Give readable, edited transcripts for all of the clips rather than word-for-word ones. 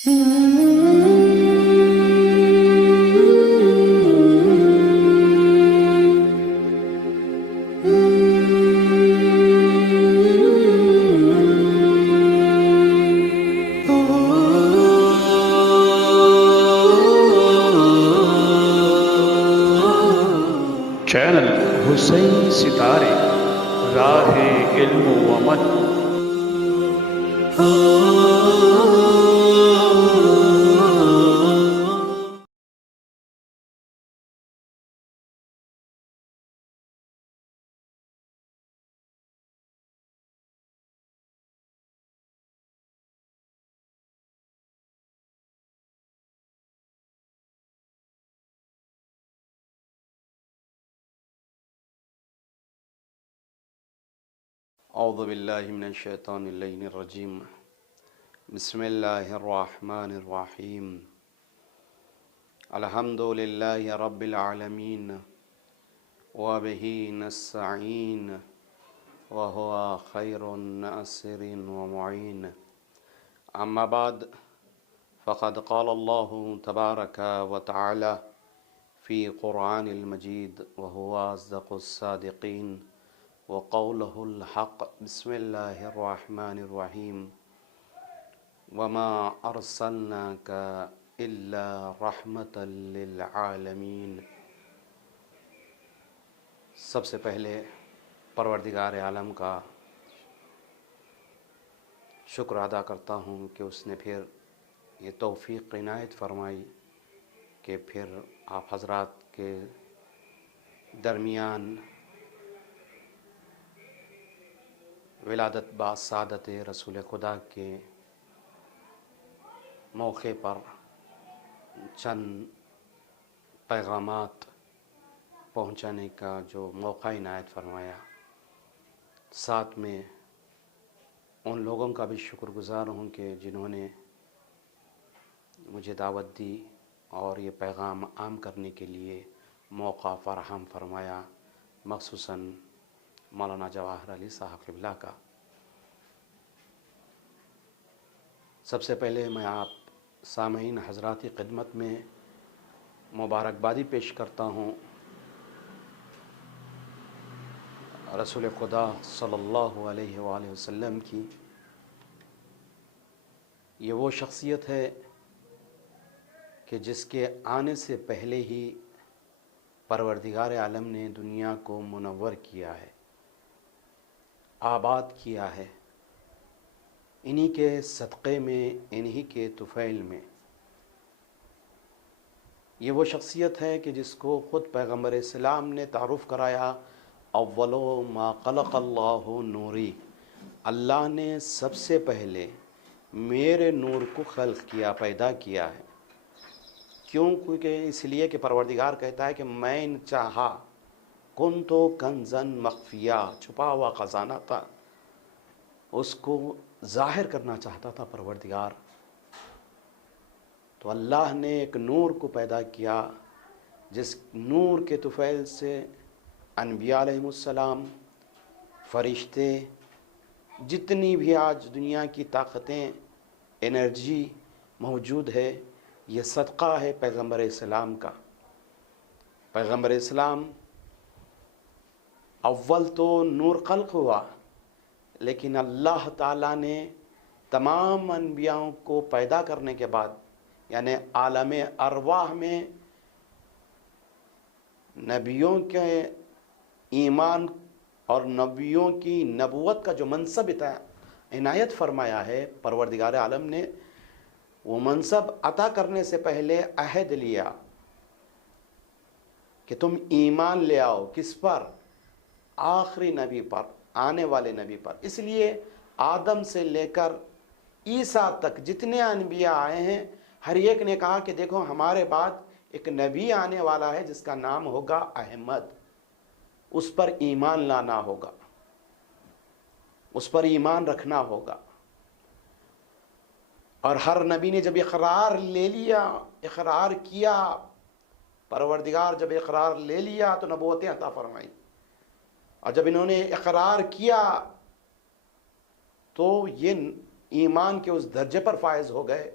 Channel حسین ستارے راہ علم و عمل۔ اعوذ باللہ من الشیطان اللعین الرجیم، بسم اللہ الرحمن الرحیم، الحمد للہ رب العالمین وبہ نستعین وہو خیر ناصر ومعین، اما بعد فقد قال اللہ تبارک وتعالی فی قرآن المجید وہو اصدق الصادقین وقوله الحق، بسم اللہ الرحمن الرحیم، وما ارسلناک الا رحمتا للعالمین۔ سب سے پہلے پروردگار عالم کا شکر ادا کرتا ہوں کہ اس نے پھر یہ توفیق عنایت فرمائی کہ پھر آپ حضرات کے درمیان ولادت با سعادت رسول خدا کے موقع پر چند پیغامات پہنچانے کا جو موقع عنایت فرمایا، ساتھ میں ان لوگوں کا بھی شکر گزار ہوں کہ جنہوں نے مجھے دعوت دی اور یہ پیغام عام کرنے کے لیے موقع فراہم فرمایا، مخصوصاً مولانا جواہر علی صاحب قبلہ کا۔ سب سے پہلے میں آپ سامعین حضرات کی خدمت میں مبارکبادی پیش کرتا ہوں رسول خدا صلی اللہ علیہ وآلہ وسلم کی۔ یہ وہ شخصیت ہے کہ جس کے آنے سے پہلے ہی پروردگار عالم نے دنیا کو منور کیا ہے، آباد کیا ہے، انہی کے صدقے میں، انہی کے طفیل میں۔ یہ وہ شخصیت ہے کہ جس کو خود پیغمبر اسلام نے تعارف کرایا، اول ما خلق اللہ نوری، اللہ نے سب سے پہلے میرے نور کو خلق کیا، پیدا کیا ہے۔ کیوں؟ کیونکہ اس لیے کہ پروردگار کہتا ہے کہ میں نے چاہا کنتو کنزن مخفیہ، چھپا ہوا خزانہ تھا، اس کو ظاہر کرنا چاہتا تھا پروردگار، تو اللہ نے ایک نور کو پیدا کیا، جس نور کے طفیل سے انبیاء علیہ السلام، فرشتے، جتنی بھی آج دنیا کی طاقتیں، انرجی موجود ہے، یہ صدقہ ہے پیغمبر اسلام کا۔ پیغمبر اسلام اول تو نور خلق ہوا، لیکن اللہ تعالیٰ نے تمام انبیاءوں کو پیدا کرنے کے بعد، یعنی عالم ارواح میں نبیوں کے ایمان اور نبیوں کی نبوت کا جو منصب عنایت فرمایا ہے پروردگار عالم نے، وہ منصب عطا کرنے سے پہلے عہد لیا کہ تم ایمان لے آؤ، کس پر؟ آخری نبی پر، آنے والے نبی پر۔ اس لیے آدم سے لے کر عیسیٰ تک جتنے انبیاء آئے ہیں، ہر ایک نے کہا کہ دیکھو ہمارے بعد ایک نبی آنے والا ہے جس کا نام ہوگا احمد، اس پر ایمان لانا ہوگا، اس پر ایمان رکھنا ہوگا۔ اور ہر نبی نے جب اقرار لے لیا، اقرار کیا، پروردگار جب اقرار لے لیا تو نبوتیں عطا فرمائیں، اور جب انہوں نے اقرار کیا تو یہ ایمان کے اس درجے پر فائز ہو گئے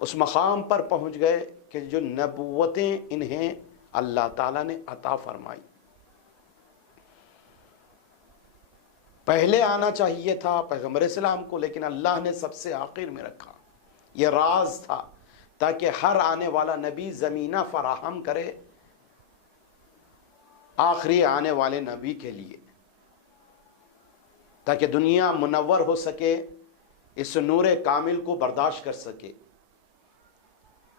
اس مقام پر پہنچ گئے کہ جو نبوتیں انہیں اللہ تعالیٰ نے عطا فرمائی. پہلے آنا چاہیے تھا پیغمبر اسلام کو، لیکن اللہ نے سب سے آخر میں رکھا. یہ راز تھا تاکہ ہر آنے والا نبی زمینہ فراہم کرے آخری آنے والے نبی کے لیے، تاکہ دنیا منور ہو سکے، اس نور کامل کو برداشت کر سکے.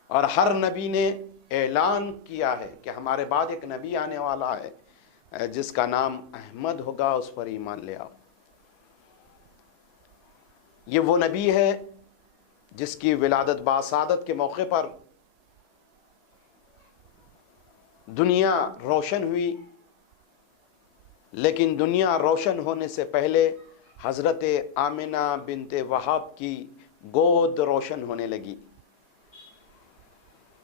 اور ہر نبی نے اعلان کیا ہے کہ ہمارے بعد ایک نبی آنے والا ہے جس کا نام احمد ہوگا، اس پر ایمان لے آؤ. یہ وہ نبی ہے جس کی ولادت باسعادت کے موقع پر دنیا روشن ہوئی، لیکن دنیا روشن ہونے سے پہلے حضرت آمنہ بنت وہب کی گود روشن ہونے لگی.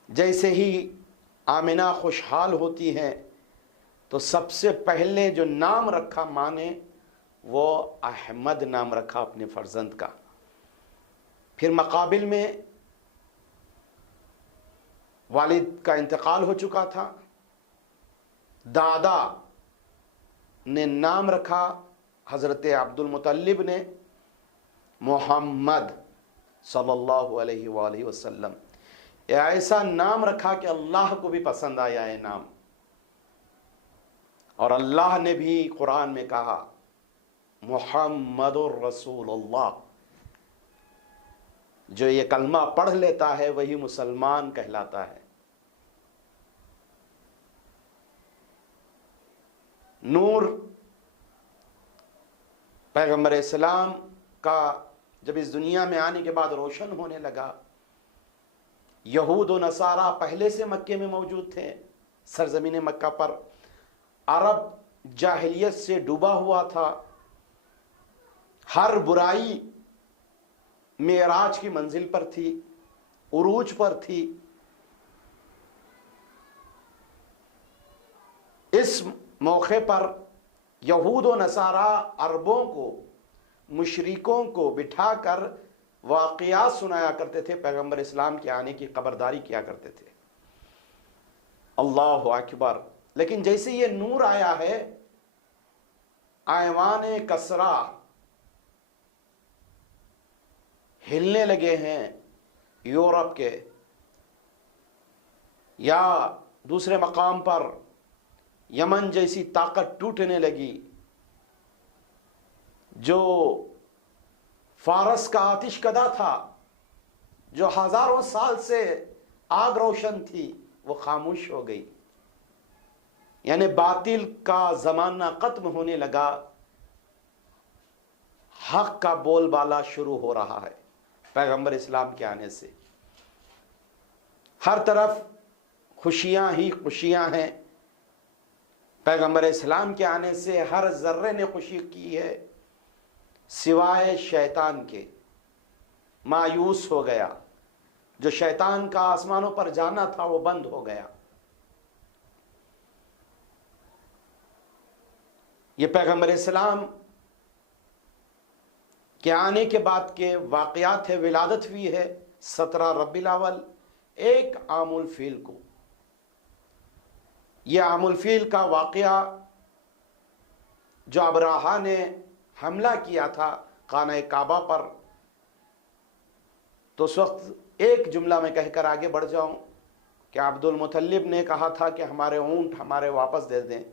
جیسے ہی آمنہ خوشحال ہوتی ہیں تو سب سے پہلے جو نام رکھا ماں نے وہ احمد نام رکھا اپنے فرزند کا. پھر مقابل میں والد کا انتقال ہو چکا تھا، دادا نے نام رکھا حضرت عبد المطلب نے محمد صلی اللہ علیہ وآلہ وسلم. ایسا نام رکھا کہ اللہ کو بھی پسند آیا ہے نام. اور اللہ نے بھی قرآن میں کہا محمد الرسول اللہ، جو یہ کلمہ پڑھ لیتا ہے وہی مسلمان کہلاتا ہے. نور پیغمبر اسلام کا جب اس دنیا میں آنے کے بعد روشن ہونے لگا، یہود و نصارہ پہلے سے مکے میں موجود تھے، سرزمین مکہ پر. عرب جاہلیت سے ڈوبا ہوا تھا، ہر برائی معراج کی منزل پر تھی، عروج پر تھی. اس موقع پر یہود و نصارہ عربوں کو، مشرکوں کو بٹھا کر واقعات سنایا کرتے تھے، پیغمبر اسلام کے آنے کی خبرداری کیا کرتے تھے. اللہ اکبر. لیکن جیسے یہ نور آیا ہے، ایوان کسرا ہلنے لگے ہیں یورپ کے، یا دوسرے مقام پر یمن جیسی طاقت ٹوٹنے لگی. جو فارس کا آتش کدا تھا، جو ہزاروں سال سے آگ روشن تھی، وہ خاموش ہو گئی. یعنی باطل کا زمانہ ختم ہونے لگا، حق کا بول بالا شروع ہو رہا ہے پیغمبر اسلام کے آنے سے. ہر طرف خوشیاں ہی خوشیاں ہیں. پیغمبر اسلام کے آنے سے ہر ذرے نے خوشی کی ہے سوائے شیطان کے. مایوس ہو گیا. جو شیطان کا آسمانوں پر جانا تھا وہ بند ہو گیا. یہ پیغمبر اسلام کے آنے کے بعد کے واقعات ہے. ولادت ہوئی ہے 17 ربیع الاول، ایک عام الفیل کو. یہ عام الفیل کا واقعہ جو ابراہا نے حملہ کیا تھا خانہ کعبہ پر، تو اس وقت ایک جملہ میں کہہ کر آگے بڑھ جاؤں کہ عبد المطلب نے کہا تھا کہ ہمارے اونٹ ہمارے واپس دے دیں.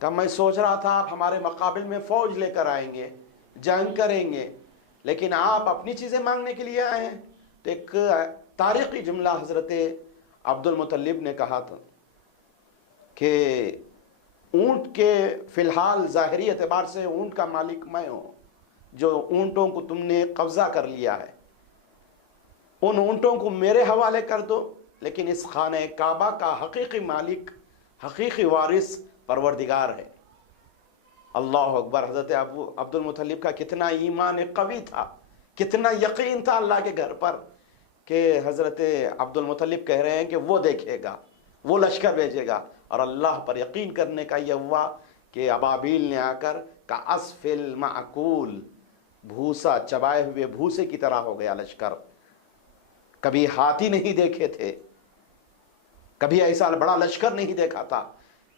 کہ میں سوچ رہا تھا آپ ہمارے مقابل میں فوج لے کر آئیں گے، جنگ کریں گے، لیکن آپ اپنی چیزیں مانگنے کے لیے آئے ہیں. تو ایک تاریخی جملہ حضرت عبد المطلب نے کہا تھا کہ اونٹ کے فی الحال ظاہری اعتبار سے اونٹ کا مالک میں ہوں، جو اونٹوں کو تم نے قبضہ کر لیا ہے ان اونٹوں کو میرے حوالے کر دو، لیکن اس خانہ کعبہ کا حقیقی مالک، حقیقی وارث پروردگار ہے. اللہ اکبر. حضرت عبد المطلب کا کتنا ایمان قوی تھا، کتنا یقین تھا اللہ کے گھر پر، کہ حضرت عبد المطلب کہہ رہے ہیں کہ وہ دیکھے گا، وہ لشکر بھیجے گا. اور اللہ پر یقین کرنے کا یہ ہوا کہ ابابیل نے آ کر کاسفل معقول، بھوسا چبائے ہوئے بھوسے کی طرح ہو گیا لشکر. کبھی ہاتھی نہیں دیکھے تھے، کبھی ایسا بڑا لشکر نہیں دیکھا تھا،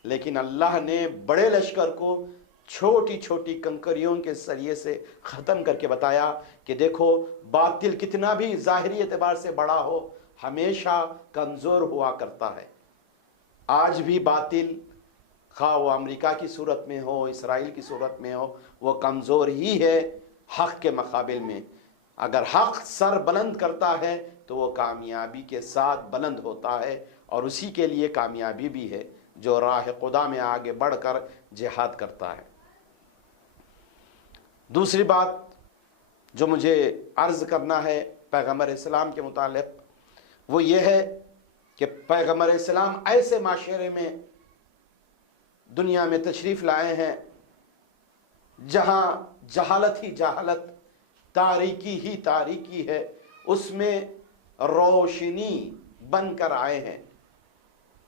لیکن اللہ نے بڑے لشکر کو چھوٹی چھوٹی کنکریوں کے ذریعے سے ختم کر کے بتایا کہ دیکھو باطل کتنا بھی ظاہری اعتبار سے بڑا ہو ہمیشہ کمزور ہوا کرتا ہے۔ آج بھی باطل خواہ وہ امریکہ کی صورت میں ہو، اسرائیل کی صورت میں ہو، وہ کمزور ہی ہے حق کے مقابل میں۔ اگر حق سر بلند کرتا ہے تو وہ کامیابی کے ساتھ بلند ہوتا ہے، اور اسی کے لیے کامیابی بھی ہے جو راہ خدا میں آگے بڑھ کر جہاد کرتا ہے۔ دوسری بات جو مجھے عرض کرنا ہے پیغمبر اسلام کے متعلق وہ یہ ہے کہ پیغمبر اسلام ایسے معاشرے میں دنیا میں تشریف لائے ہیں جہاں جہالت ہی جہالت، تاریکی ہی تاریکی ہے، اس میں روشنی بن کر آئے ہیں،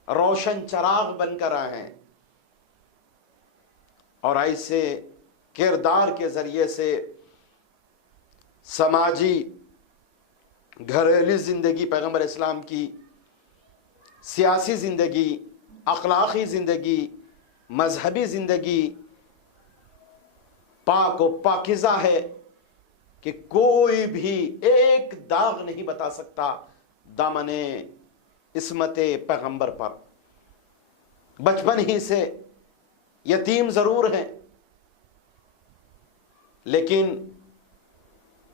روشن چراغ بن کر آئے ہیں، اور ایسے کردار کے ذریعے سے سماجی گھریلو زندگی پیغمبر اسلام کی، سیاسی زندگی، اخلاقی زندگی، مذہبی زندگی پاک و پاکیزہ ہے کہ کوئی بھی ایک داغ نہیں بتا سکتا دامن عصمت پیغمبر پر۔ بچپن ہی سے یتیم ضرور ہیں، لیکن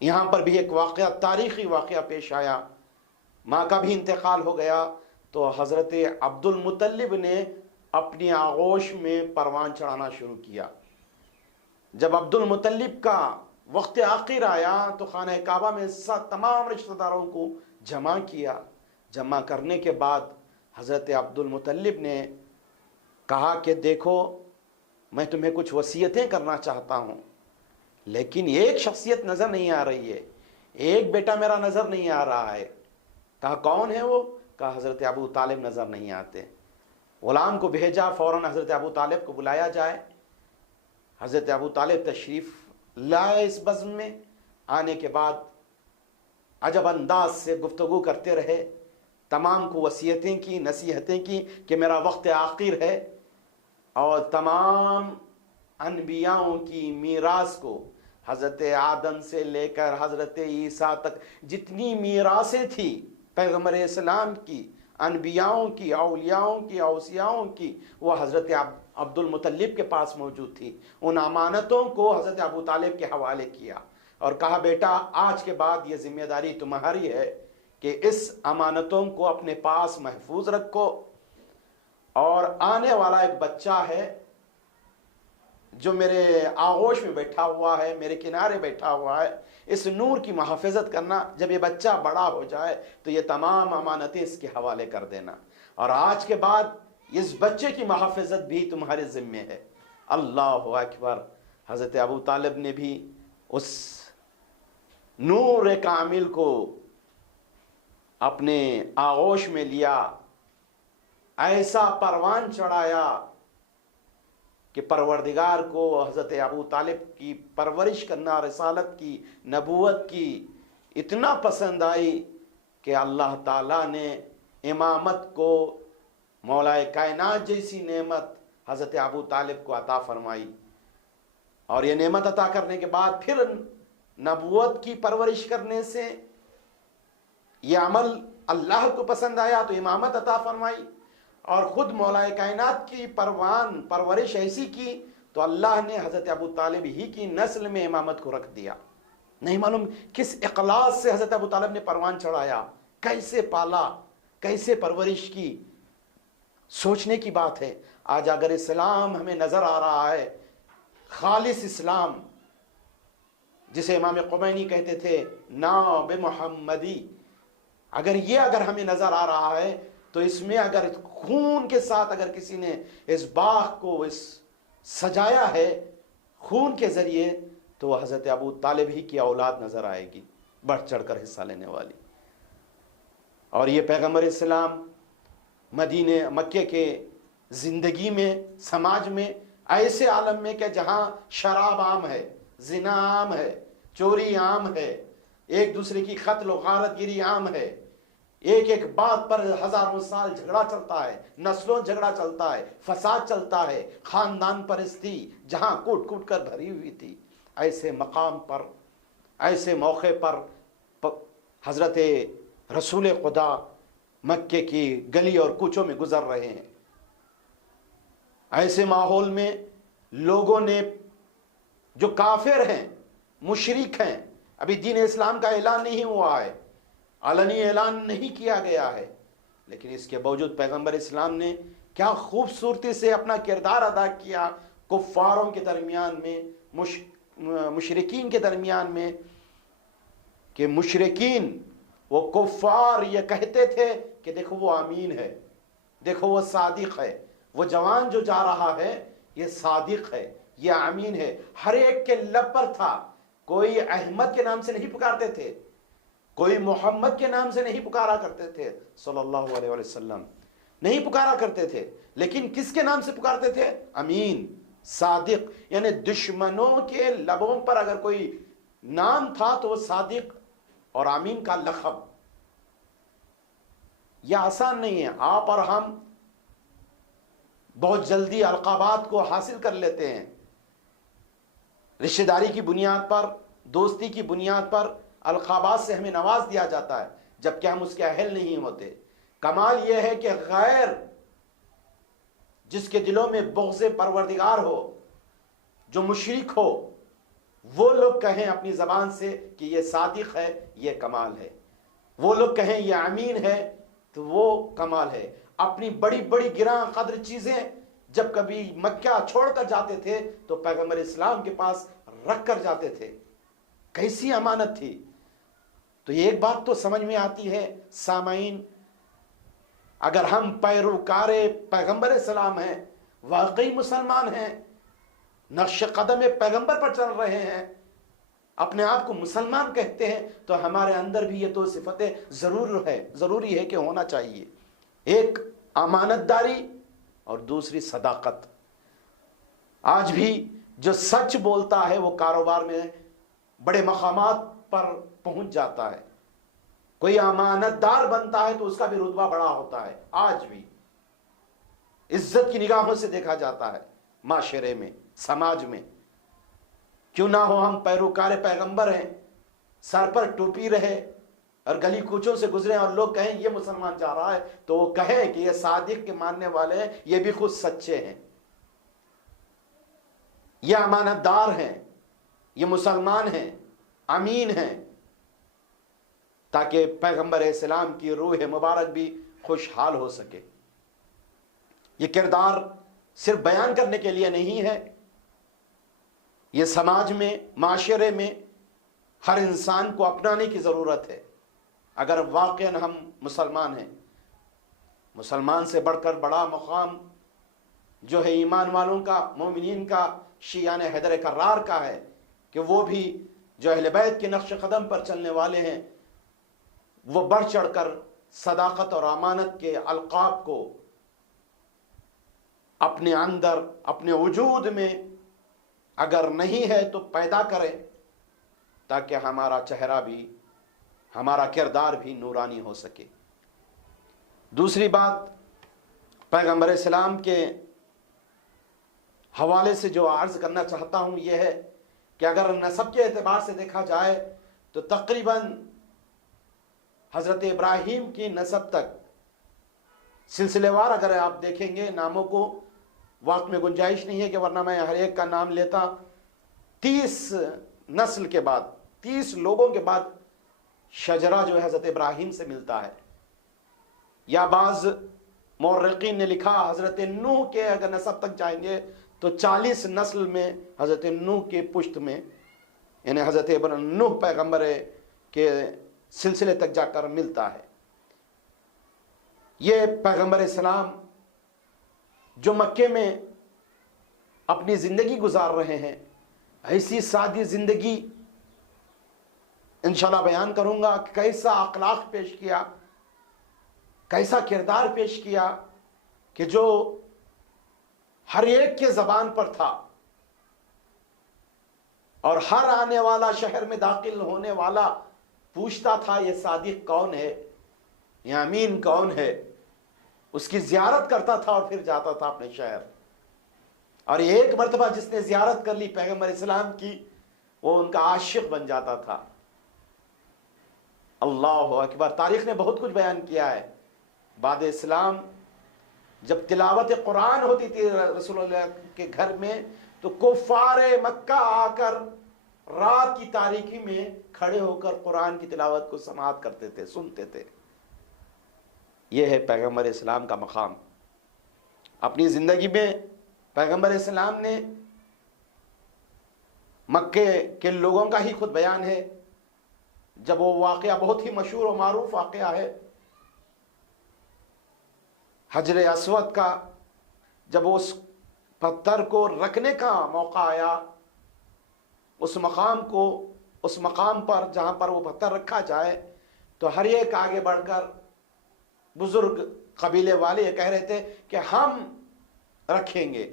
یہاں پر بھی ایک واقعہ، تاریخی واقعہ پیش آیا۔ ماں کا بھی انتقال ہو گیا تو حضرت عبد المطلب نے اپنی آغوش میں پروان چڑھانا شروع کیا۔ جب عبد المطلب کا وقت آخر آیا تو خانہ کعبہ میں تمام رشتہ داروں کو جمع کیا۔ جمع کرنے کے بعد حضرت عبد المطلب نے کہا کہ دیکھو میں تمہیں کچھ وصیتیں کرنا چاہتا ہوں، لیکن ایک شخصیت نظر نہیں آ رہی ہے، ایک بیٹا میرا نظر نہیں آ رہا ہے۔ کہا کون ہے وہ؟ کہا حضرت ابو طالب نظر نہیں آتے۔ غلام کو بھیجا، فوراً حضرت ابو طالب کو بلایا جائے۔ حضرت ابو طالب تشریف لائے اس بزم میں۔ آنے کے بعد عجب انداز سے گفتگو کرتے رہے، تمام کو وصیتیں کی، نصیحتیں کی کہ میرا وقت آخر ہے، اور تمام انبیاءوں کی میراث کو حضرت آدم سے لے کر حضرت عیسیٰ تک جتنی میراثیں تھی پیغمبر اسلام کی، انبیاؤں کی، اولیاؤں کی، اوصیاؤں کی، وہ حضرت عبد المطلب کے پاس موجود تھی۔ ان امانتوں کو حضرت ابو طالب کے حوالے کیا اور کہا بیٹا آج کے بعد یہ ذمہ داری تمہاری ہے کہ اس امانتوں کو اپنے پاس محفوظ رکھو، اور آنے والا ایک بچہ ہے جو میرے آغوش میں بیٹھا ہوا ہے، میرے کنارے بیٹھا ہوا ہے، اس نور کی محافظت کرنا۔ جب یہ بچہ بڑا ہو جائے تو یہ تمام امانتیں اس کے حوالے کر دینا، اور آج کے بعد اس بچے کی محافظت بھی تمہارے ذمے ہے۔ اللہ اکبر! حضرت ابو طالب نے بھی اس نور کامل کو اپنے آغوش میں لیا، ایسا پروان چڑھایا کہ پروردگار کو حضرت ابو طالب کی پرورش کرنا، رسالت کی، نبوت کی اتنا پسند آئی کہ اللہ تعالیٰ نے امامت کو، مولا کائنات جیسی نعمت حضرت ابو طالب کو عطا فرمائی، اور یہ نعمت عطا کرنے کے بعد پھر نبوت کی پرورش کرنے سے یہ عمل اللہ کو پسند آیا تو امامت عطا فرمائی، اور خود مولا کائنات کی پرورش ایسی کی تو اللہ نے حضرت ابو طالب ہی کی نسل میں امامت کو رکھ دیا۔ نہیں معلوم کس اخلاص سے حضرت ابو طالب نے پروان چڑھایا، کیسے پالا، کیسے پرورش کی، سوچنے کی بات ہے۔ آج اگر اسلام ہمیں نظر آ رہا ہے، خالص اسلام جسے امام خمینی کہتے تھے ناب محمدی، اگر ہمیں نظر آ رہا ہے تو اس میں اگر خون کے ساتھ اگر کسی نے اس باغ کو سجایا ہے خون کے ذریعے تو وہ حضرت ابو طالب ہی کی اولاد نظر آئے گی، بڑھ چڑھ کر حصہ لینے والی۔ اور یہ پیغمبر اسلام مکے کے زندگی میں، سماج میں، ایسے عالم میں کہ جہاں شراب عام ہے، زنا عام ہے، چوری عام ہے، ایک دوسرے کی قتل و غارت گیری عام ہے، ایک ایک بات پر ہزاروں سال جھگڑا چلتا ہے، نسلوں جھگڑا چلتا ہے، فساد چلتا ہے، خاندان پرستی جہاں کوٹ کوٹ کر بھری ہوئی تھی، ایسے مقام پر، ایسے موقع پر حضرت رسول خدا مکے کی گلی اور کوچوں میں گزر رہے ہیں۔ ایسے ماحول میں لوگوں نے جو کافر ہیں، مشرک ہیں، ابھی دین اسلام کا اعلان نہیں ہوا ہے، علنی اعلان نہیں کیا گیا ہے، لیکن اس کے باوجود پیغمبر اسلام نے کیا خوبصورتی سے اپنا کردار ادا کیا کفاروں کے درمیان میں، مشرکین کے درمیان میں، کہ مشرکین وہ کفار یہ کہتے تھے کہ دیکھو وہ امین ہے، دیکھو وہ صادق ہے، وہ جوان جو جا رہا ہے یہ صادق ہے، یہ امین ہے۔ ہر ایک کے لب پر تھا، کوئی احمد کے نام سے نہیں پکارتے تھے، کوئی محمد کے نام سے نہیں پکارا کرتے تھے، صلی اللہ علیہ وسلم نہیں پکارا کرتے تھے، لیکن کس کے نام سے پکارتے تھے؟ امین، صادق، یعنی دشمنوں کے لبوں پر اگر کوئی نام تھا تو وہ صادق اور امین کا لقب۔ یہ آسان نہیں ہے، آپ اور ہم بہت جلدی القابات کو حاصل کر لیتے ہیں، رشتہ داری کی بنیاد پر، دوستی کی بنیاد پر القابات سے ہمیں نواز دیا جاتا ہے، جبکہ ہم اس کے اہل نہیں ہوتے۔ کمال یہ ہے کہ غیر جس کے دلوں میں بغض پروردگار ہو، جو مشرک ہو، وہ لوگ کہیں اپنی زبان سے کہ یہ صادق ہے، یہ کمال ہے، وہ لوگ کہیں یہ امین ہے تو وہ کمال ہے۔ اپنی بڑی بڑی گراں قدر چیزیں جب کبھی مکہ چھوڑ کر جاتے تھے تو پیغمبر اسلام کے پاس رکھ کر جاتے تھے، کیسی امانت تھی۔ تو یہ ایک بات تو سمجھ میں آتی ہے سامعین، اگر ہم پیروکار پیغمبر اسلام ہیں، واقعی مسلمان ہیں، نقش قدم پیغمبر پر چل رہے ہیں، اپنے آپ کو مسلمان کہتے ہیں، تو ہمارے اندر بھی یہ دو صفتیں ضروری ہے کہ ہونا چاہیے، ایک امانت داری اور دوسری صداقت۔ آج بھی جو سچ بولتا ہے وہ کاروبار میں بڑے مقامات پر پہنچ جاتا ہے، کوئی امانت دار بنتا ہے تو اس کا بھی رتبہ بڑا ہوتا ہے، آج بھی عزت کی نگاہوں سے دیکھا جاتا ہے معاشرے میں، سماج میں۔ کیوں نہ ہو ہم پیروکار پیغمبر ہیں، سر پر ٹوپی رہے اور گلی کوچوں سے گزرے اور لوگ کہیں یہ مسلمان جا رہا ہے تو وہ کہیں کہ یہ صادق کے ماننے والے ہیں، یہ بھی خود سچے ہیں، یہ امانت دار ہیں، یہ مسلمان ہیں، امین ہیں، تاکہ پیغمبر اسلام کی روح مبارک بھی خوشحال ہو سکے۔ یہ کردار صرف بیان کرنے کے لیے نہیں ہے، یہ سماج میں، معاشرے میں ہر انسان کو اپنانے کی ضرورت ہے۔ اگر واقعاً ہم مسلمان ہیں، مسلمان سے بڑھ کر بڑا مقام جو ہے ایمان والوں کا، مومنین کا، شیعان حیدر کرار کا ہے کہ وہ بھی جو اہل بیت کے نقش قدم پر چلنے والے ہیں، وہ بڑھ چڑھ کر صداقت اور امانت کے القاب کو اپنے اندر، اپنے وجود میں اگر نہیں ہے تو پیدا کرے، تاکہ ہمارا چہرہ بھی، ہمارا کردار بھی نورانی ہو سکے۔ دوسری بات پیغمبر اسلام کے حوالے سے جو عرض کرنا چاہتا ہوں یہ ہے کہ اگر نسب کے اعتبار سے دیکھا جائے تو تقریباً حضرت ابراہیم کی نسب تک سلسلے وار اگر آپ دیکھیں گے ناموں کو، وقت میں گنجائش نہیں ہے کہ ورنہ میں ہر ایک کا نام لیتا، 30 نسل کے بعد، 30 لوگوں کے بعد شجرہ جو ہے حضرت ابراہیم سے ملتا ہے۔ یا بعض مورخین نے لکھا حضرت نوح کے اگر نسب تک جائیں گے تو 40 نسل میں حضرت نوح کے پشت میں، یعنی حضرت نوح پیغمبر کے سلسلے تک جا کر ملتا ہے۔ یہ پیغمبر اسلام جو مکے میں اپنی زندگی گزار رہے ہیں، ایسی سادی زندگی انشاءاللہ بیان کروں گا، کیسا اخلاق پیش کیا، کیسا کردار پیش کیا کہ جو ہر ایک کے زبان پر تھا، اور ہر آنے والا، شہر میں داخل ہونے والا پوچھتا تھا یہ صادق کون ہے، یامین کون ہے، اس کی زیارت کرتا تھا اور پھر جاتا تھا اپنے شہر. اور ایک مرتبہ جس نے زیارت کر لی پیغمبر اسلام کی، وہ ان کا عاشق بن جاتا تھا. اللہ اکبر. تاریخ نے بہت کچھ بیان کیا ہے. بعد اسلام جب تلاوت قرآن ہوتی تھی رسول اللہ کے گھر میں، تو کفار مکہ آ کر رات کی تاریکی میں کھڑے ہو کر قرآن کی تلاوت کو سماعت کرتے تھے، سنتے تھے. یہ ہے پیغمبر اسلام کا مقام. اپنی زندگی میں پیغمبر اسلام نے مکے کے لوگوں کا ہی خود بیان ہے. جب وہ واقعہ بہت ہی مشہور و معروف واقعہ ہے حجر اسود کا، جب اس پتھر کو رکھنے کا موقع آیا، اس مقام پر جہاں پر وہ پتھر رکھا جائے، تو ہر ایک آگے بڑھ کر بزرگ قبیلے والے یہ کہہ رہے تھے کہ ہم رکھیں گے،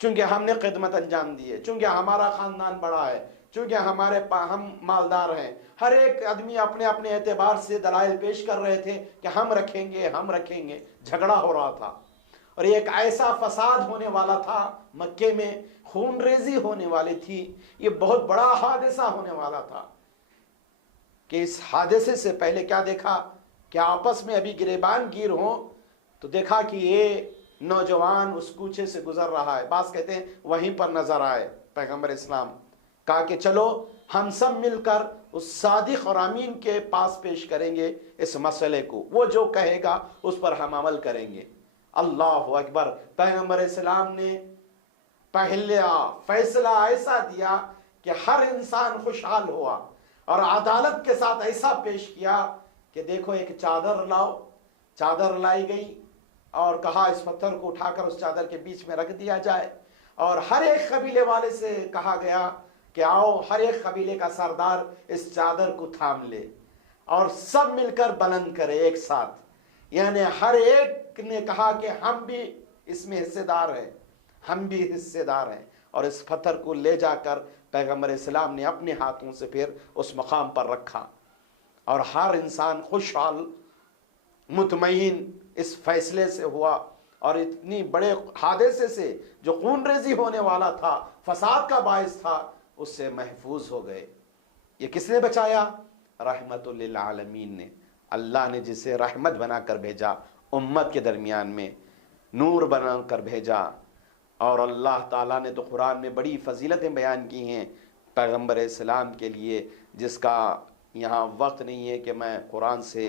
چونکہ ہم نے خدمت انجام دی ہے، چونکہ ہمارا خاندان بڑا ہے، چونکہ ہم مالدار ہیں. ہر ایک آدمی اپنے اپنے اعتبار سے دلائل پیش کر رہے تھے کہ ہم رکھیں گے، ہم رکھیں گے. جھگڑا ہو رہا تھا، اور ایک ایسا فساد ہونے والا تھا مکے میں، خون ریزی ہونے والی تھی. یہ بہت بڑا حادثہ ہونے والا تھا کہ اس حادثے سے پہلے کیا دیکھا کہ آپس میں ابھی گریبان گیر ہوں، تو دیکھا کہ یہ نوجوان اس کوچے سے گزر رہا ہے. بعض کہتے ہیں وہیں پر نظر آئے پیغمبر اسلام. کہا کہ چلو ہم سب مل کر اس صادق اور امین کے پاس پیش کریں گے اس مسئلے کو، وہ جو کہے گا اس پر ہم عمل کریں گے. اللہ اکبر. پیغمبر اسلام نے پہلا فیصلہ ایسا دیا کہ ہر انسان خوشحال ہوا، اور عدالت کے ساتھ ایسا پیش کیا کہ دیکھو ایک چادر لاؤ. چادر لائی گئی اور کہا اس پتھر کو اٹھا کر اس چادر کے بیچ میں رکھ دیا جائے، اور ہر ایک قبیلے والے سے کہا گیا کہ آؤ، ہر ایک قبیلے کا سردار اس چادر کو تھام لے اور سب مل کر بلند کرے ایک ساتھ. یعنی ہر ایک نے کہا کہ ہم بھی اس میں حصے دار ہیں، ہم بھی حصے دار ہیں. اور اس پتھر کو لے جا کر پیغمبر اسلام نے اپنے ہاتھوں سے پھر اس مقام پر رکھا، اور ہر انسان خوشحال مطمئن اس فیصلے سے ہوا، اور اتنی بڑے حادثے سے جو خون ریزی ہونے والا تھا، فساد کا باعث تھا، اس سے محفوظ ہو گئے. یہ کس نے بچایا؟ رحمت للعالمین نے. اللہ نے جسے رحمت بنا کر بھیجا، امت کے درمیان میں نور بنا کر بھیجا. اور اللہ تعالیٰ نے تو قرآن میں بڑی فضیلتیں بیان کی ہیں پیغمبر اسلام کے لیے، جس کا یہاں وقت نہیں ہے کہ میں قرآن سے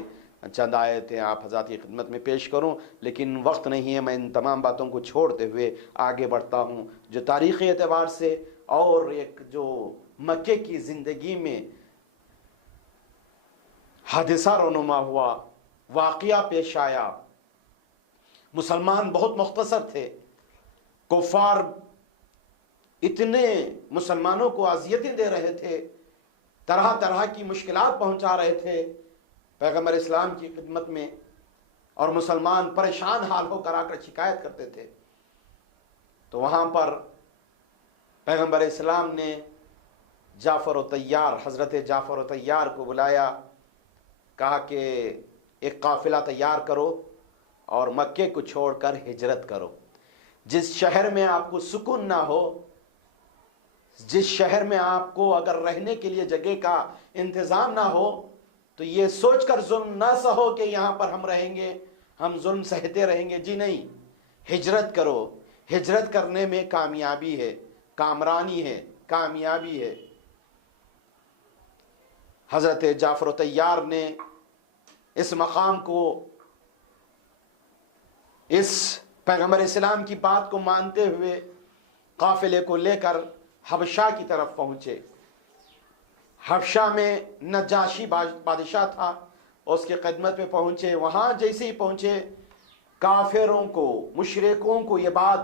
چند آیتیں آپ حضرات کی خدمت میں پیش کروں، لیکن وقت نہیں ہے. میں ان تمام باتوں کو چھوڑتے ہوئے آگے بڑھتا ہوں جو تاریخی اعتبار سے اور ایک جو مکے کی زندگی میں حادثہ رونما ہوا، واقعہ پیش آیا. مسلمان بہت مختصر تھے، کفار اتنے مسلمانوں کو اذیتیں دے رہے تھے، طرح طرح کی مشکلات پہنچا رہے تھے پیغمبر اسلام کی خدمت میں، اور مسلمان پریشان حال ہو کر آ کر شکایت کرتے تھے. تو وہاں پر پیغمبر اسلام نے حضرت جعفر طیار کو بلایا، کہا کہ ایک قافلہ تیار کرو اور مکے کو چھوڑ کر ہجرت کرو. جس شہر میں آپ کو سکون نہ ہو، جس شہر میں آپ کو اگر رہنے کے لیے جگہ کا انتظام نہ ہو، تو یہ سوچ کر ظلم نہ سہو کہ یہاں پر ہم رہیں گے، ہم ظلم سہتے رہیں گے. جی نہیں، ہجرت کرو. ہجرت کرنے میں کامیابی ہے، کامرانی ہے، کامیابی ہے. حضرت جعفر طیار نے اس مقام کو، اس پیغمبر اسلام کی بات کو مانتے ہوئے قافلے کو لے کر حبشہ کی طرف پہنچے. حبشہ میں نجاشی بادشاہ تھا، اس کے خدمت پہ پہنچے. وہاں جیسے ہی پہنچے، کافروں کو، مشرکوں کو یہ بات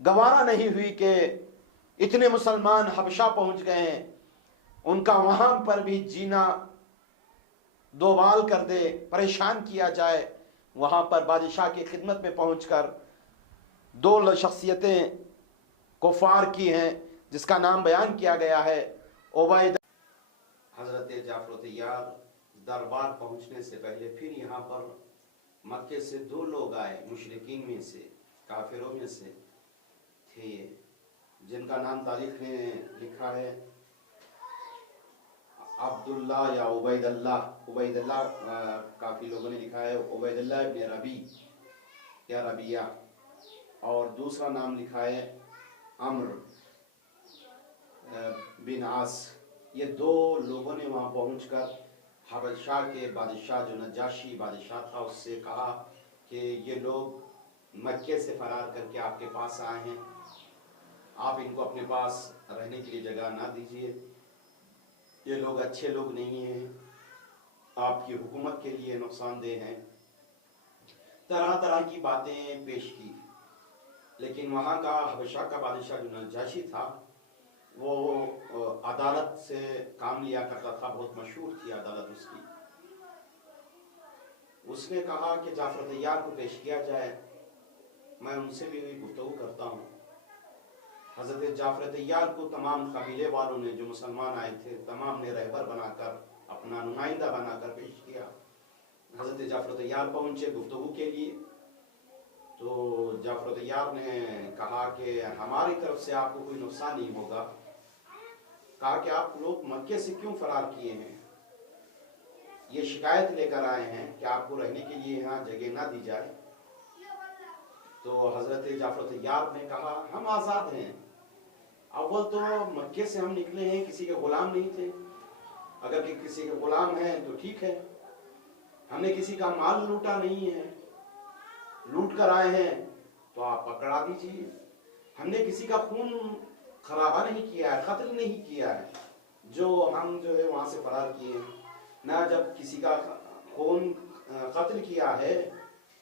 گوارا نہیں ہوئی کہ اتنے مسلمان حبشہ پہنچ گئے ہیں، ان کا وہاں پر بھی جینا دوبال کر دے، پریشان کیا جائے. وہاں پر بادشاہ کی خدمت میں پہنچ کر دو شخصیتیں کفار کی ہیں جس کا نام بیان کیا گیا ہے. عبید حضرت جعفر طیار دربار پہنچنے سے پہلے پھر یہاں پر مکے سے 2 لوگ آئے، مشرکین میں سے، کافروں میں سے تھے، جن کا نام تاریخ نے لکھا ہے عبداللہ یا عبید اللہ۔ عبید اللہ کافی لوگوں نے لکھا ہے عبید اللہ ابن ربی یا ربیہ، اور دوسرا نام لکھا ہے عمرو بن عاص۔ یہ 2 لوگوں نے وہاں پہنچ کر حبشہ کے بادشاہ جو نجاشی بادشاہ تھا اس سے کہا کہ یہ لوگ مکے سے فرار کر کے آپ کے پاس آئے ہیں، آپ ان کو اپنے پاس رہنے کے لیے جگہ نہ دیجیے، یہ لوگ اچھے لوگ نہیں ہیں، آپ کی حکومت کے لیے نقصان دہ ہیں۔ طرح طرح کی باتیں پیش کی، لیکن وہاں کا حبشہ کا بادشاہ جو نجاشی تھا وہ عدالت سے کام لیا کرتا تھا، بہت مشہور تھی عدالت اس کی۔ اس نے کہا کہ جعفر طیار کو پیش کیا جائے، میں ان سے بھی گفتگو کرتا ہوں۔ حضرت جعفر طیار کو تمام قبیلے والوں نے جو مسلمان آئے تھے تمام نے رہبر بنا کر، اپنا نمائندہ بنا کر پیش کیا۔ حضرت جعفر طیار پہنچے گفتگو کے لیے، تو جعفر طیار نے کہا کہ ہماری طرف سے آپ کو کوئی نقصان نہیں ہوگا۔ کہا کہ آپ لوگ مکے سے کیوں فرار کیے ہیں؟ یہ شکایت لے کر آئے ہیں کہ آپ کو رہنے کے لیے یہاں جگہ نہ دی جائے۔ تو حضرت جعفر طیار نے کہا ہم آزاد ہیں، اول تو مکے سے ہم نکلے ہیں، کسی کے غلام نہیں تھے، اگر کہ کسی کے غلام ہیں تو ٹھیک ہے، ہم نے کسی کا مال لوٹا نہیں ہے، لوٹ کر آئے ہیں تو آپ پکڑا دیجیے، ہم نے کسی کا خون خرابہ نہیں کیا ہے، قتل نہیں کیا ہے، جو ہم جو ہے وہاں سے فرار کیے ہیں، نہ جب کسی کا خون قتل کیا ہے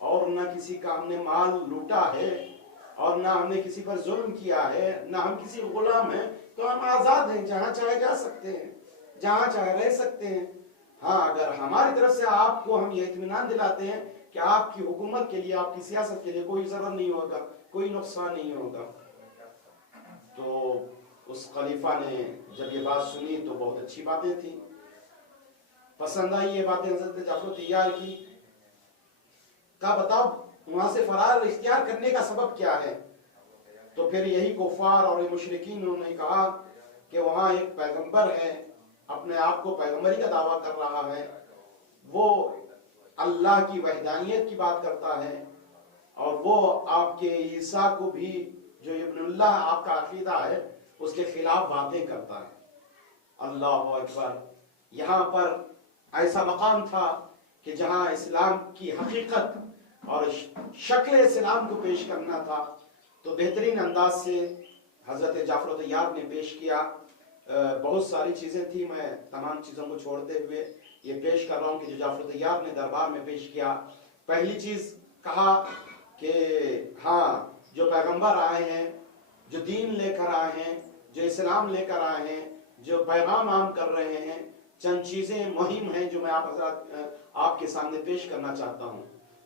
اور نہ کسی کا ہم نے مال لوٹا ہے اور نہ ہم نے کسی پر ظلم کیا ہے، نہ ہم کسی غلام ہیں، تو ہم آزاد ہیں، جہاں چاہے جا سکتے ہیں، جہاں چاہے رہ سکتے ہیں۔ ہاں اگر ہماری طرف سے آپ کو ہم یہ اطمینان دلاتے ہیں کہ آپ کی حکومت کے لیے، آپ کی سیاست کے لیے کوئی ضرر نہیں ہوگا، کوئی نقصان نہیں ہوگا۔ تو اس خلیفہ نے جب یہ بات سنی تو بہت اچھی باتیں تھیں، پسند آئی یہ باتیں حضرت جعفر طیار کی۔ کہا بتاؤ وہاں سے فرار اختیار کرنے کا سبب کیا ہے؟ تو پھر یہی کفار اور مشرکین انہوں نے کہا کہ وہاں ایک پیغمبر ہے، اپنے آپ کو پیغمبری کا دعویٰ کر رہا ہے، وہ اللہ کی وحدانیت کی بات کرتا ہے، اور وہ آپ کے عیسیٰ کو بھی جو ابن اللہ آپ کا عقیدہ ہے اس کے خلاف باتیں کرتا ہے۔ اللہ اکبر! یہاں پر ایسا مقام تھا کہ جہاں اسلام کی حقیقت اور شکل اسلام کو پیش کرنا تھا، تو بہترین انداز سے حضرت جعفر طیار نے پیش کیا۔ بہت ساری چیزیں تھیں، میں تمام چیزوں کو چھوڑتے ہوئے یہ پیش کر رہا ہوں کہ جو جعفر طیار نے دربار میں پیش کیا۔ پہلی چیز کہا کہ ہاں جو پیغمبر آئے ہیں، جو دین لے کر آئے ہیں، جو اسلام لے کر آئے ہیں، جو پیغام عام کر رہے ہیں، چند چیزیں مہم ہیں جو میں آپ حضرات آپ کے سامنے پیش کرنا چاہتا ہوں۔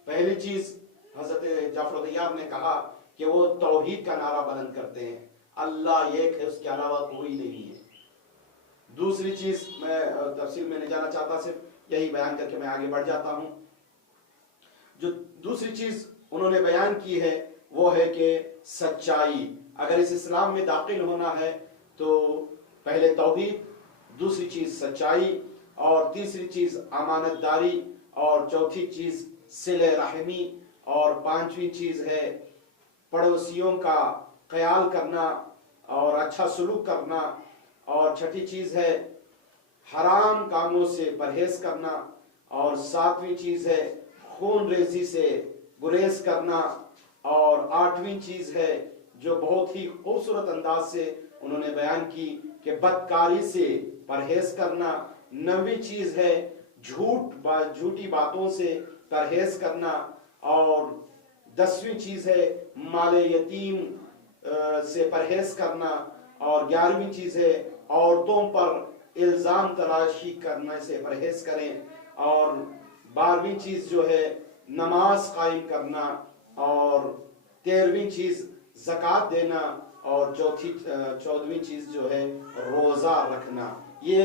پہلی چیز حضرت جعفر طیار نے کہا کہ وہ توحید کا نعرہ بلند کرتے ہیں، اللہ ایک ہے، اس کے علاوہ کوئی نہیں ہے۔ دوسری چیز میں تفصیل میں نہیں جانا چاہتا، صرف یہی بیان کر کے میں آگے بڑھ جاتا ہوں۔ جو دوسری چیز انہوں نے بیان کی ہے وہ ہے کہ سچائی، اگر اس اسلام میں داخل ہونا ہے تو پہلے توحید، دوسری چیز سچائی، اور تیسری چیز امانت داری، اور چوتھی چیز صلہ رحمی، اور پانچویں چیز ہے پڑوسیوں کا خیال کرنا اور اچھا سلوک کرنا، اور چھٹی چیز ہے حرام کاموں سے پرہیز کرنا، اور ساتویں چیز ہے خون ریزی سے گریز کرنا، اور آٹھویں چیز ہے جو بہت ہی خوبصورت انداز سے انہوں نے بیان کی کہ بدکاری سے پرہیز کرنا، نویں چیز ہے جھوٹی باتوں سے پرہیز کرنا، اور 10ویں چیز ہے مال یتیم سے پرہیز کرنا، اور 11ویں چیز ہے عورتوں پر الزام تراشی کرنے سے پرہیز کریں، اور 12ویں چیز جو ہے نماز قائم کرنا، اور 13ویں چیز زکوٰۃ دینا، اور 14ویں چیز جو ہے روزہ رکھنا۔ یہ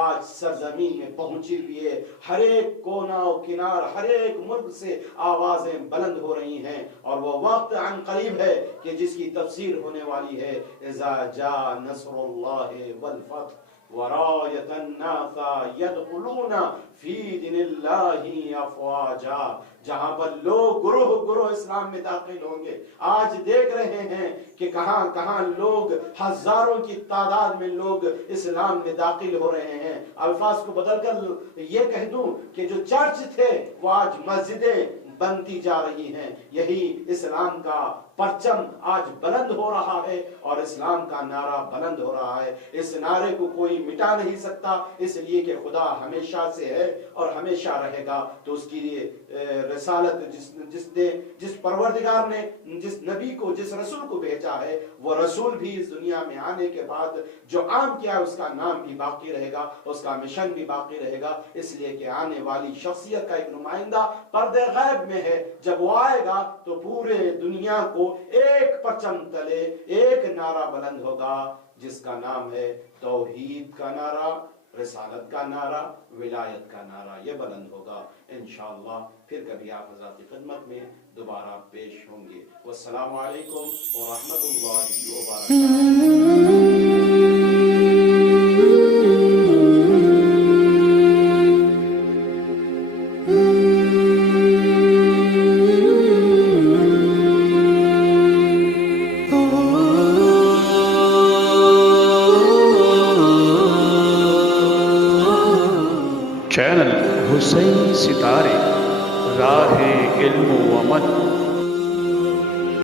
آج سرزمین میں پہنچی ہوئی ہے، ہر ایک کونا و کنار، ہر ایک ملک سے آوازیں بلند ہو رہی ہیں، اور وہ وقت عن قریب ہے کہ جس کی تفسیر ہونے والی ہے اذا جاء نصر اللہ والفتح ورایت الناس یدخلون فی دین اللہ افواجا، جہاں پر لوگ گروہ گروہ اسلام میں داخل ہوں گے۔ آج دیکھ رہے ہیں کہ کہاں کہاں لوگ، ہزاروں کی تعداد میں لوگ اسلام میں داخل ہو رہے ہیں۔ الفاظ کو بدل کر یہ کہہ دوں کہ جو چرچ تھے وہ آج مسجدیں بنتی جا رہی ہیں۔ یہی اسلام کا پرچم آج بلند ہو رہا ہے اور اسلام کا نعرہ بلند ہو رہا ہے۔ اس نعرے کو کوئی مٹا نہیں سکتا، اس لیے کہ خدا ہمیشہ سے ہے اور ہمیشہ رہے گا۔ تو اس کی رسالت جس پروردگار نے جس نبی کو، جس رسول کو بھیجا ہے، وہ رسول بھی اس دنیا میں آنے کے بعد جو عام کیا ہے اس کا نام بھی باقی رہے گا، اس کا مشن بھی باقی رہے گا، اس لیے کہ آنے والی شخصیت کا ایک نمائندہ پردے غیب میں ہے۔ جب وہ آئے گا تو پورے دنیا کو ایک پرچم تلے ایک نعرہ بلند ہوگا، جس کا نام ہے توحید کا نعرہ، رسالت کا نعرہ، ولایت کا نعرہ، یہ بلند ہوگا انشاءاللہ۔ پھر کبھی آپ حضرات کی خدمت میں دوبارہ پیش ہوں گے۔ والسلام علیکم ورحمۃ اللہ وبرکاتہ۔ چینل حسین ستارے، راہ علم و عمل۔